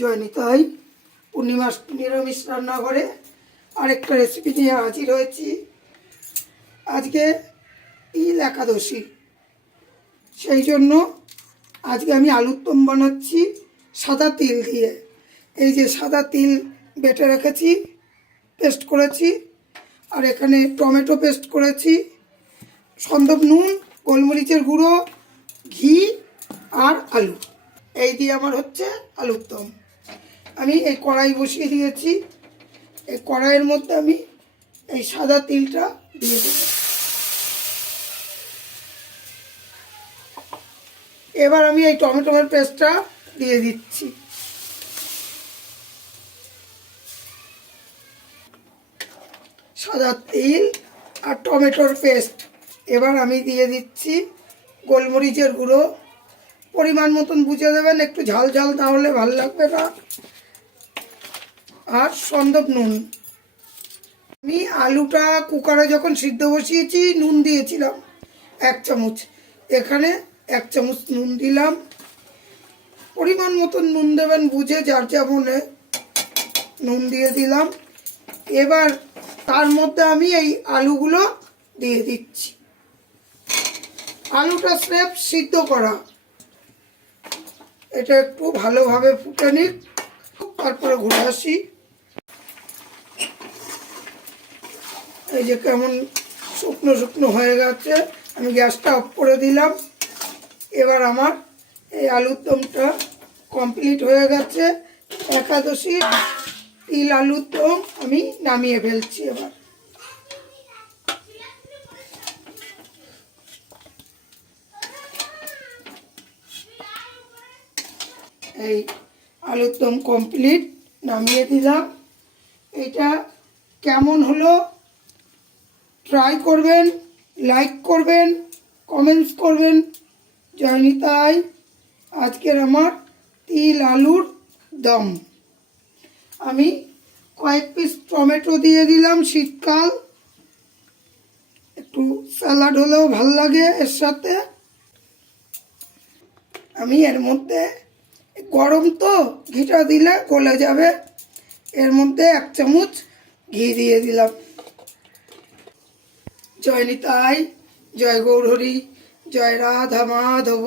জয় নিতাই। পূর্ণিমা নিরামিষ রান্নাঘরে আরেকটা রেসিপি নিয়ে হাজির হয়েছি। আজকে তিল একাদশী, সেই জন্য আজকে আমি আলুর দম বানাচ্ছি সাদা তিল দিয়ে। এই যে সাদা তিল বেটে রেখেছি, পেস্ট করেছি, আর এখানে টমেটো পেস্ট করেছি, সন্দব নুন, গোলমরিচের গুঁড়ো, ঘি আর আলু, এই দিয়ে আমার হচ্ছে আলুর দম। আমি এই কড়াই বসিয়ে দিয়েছি। এই কড়াইয়ের মধ্যে আমি এই সাদা তিলটা দিয়ে দেব। এবার আমি এই টমেটোর পেস্টটা দিয়ে দিচ্ছি। সাদা তিল আর টমেটোর পেস্ট। এবার আমি দিয়ে দিচ্ছি গোলমরিচের গুঁড়ো, পরিমাণ মতন বুঝে দেবেন, একটু ঝাল ঝাল না হলে ভালো লাগবে না। আর সন্দব নুন। আমি আলুটা কুকারে যখন সিদ্ধ বসিয়েছি নুন দিয়েছিলাম 1 চামচ, এখানে 1 চামচ নুন দিলাম। পরিমাণ মতন নুন দেবেন বুঝে, যার যেমনে নুন দিয়ে দিলাম। এবার তার মধ্যে আমি এই আলুগুলো দিয়ে দিচ্ছি। আলুটা স্রেফ সিদ্ধ করা, এটা একটু ভালোভাবে ফুটে নিক, তারপরে ঘুরে আসি। এই যে কেমন শুকনো শুকনো হয়ে গেছে, আমি গ্যাসটা অফ করে দিলাম। এবার আমার এই আলুর দমটা কমপ্লিট হয়ে গেছে। একাদশী তিল আলুর দম আমি নামিয়ে ফেলছি। এবার এই আলুর দম কমপ্লিট, নামিয়ে দিলাম। এটা কেমন হলো ট্রাই করবেন, লাইক করবেন, কমেন্টস করবেন। জয় নিতাই। আজকের আমার তিল আলুর দম। আমি কয়েক পিস টমেটো দিয়ে দিলাম, শীতকাল একটু স্যালাড হলেও ভাল লাগে এর সাথে। আমি এর মধ্যে, গরম তো ঘিটা দিলে গলে যাবে, এর মধ্যে 1 চামচ ঘি দিয়ে দিলাম। জয় নিতাই, জয় গৌরহরি, জয় রাধা মাধব।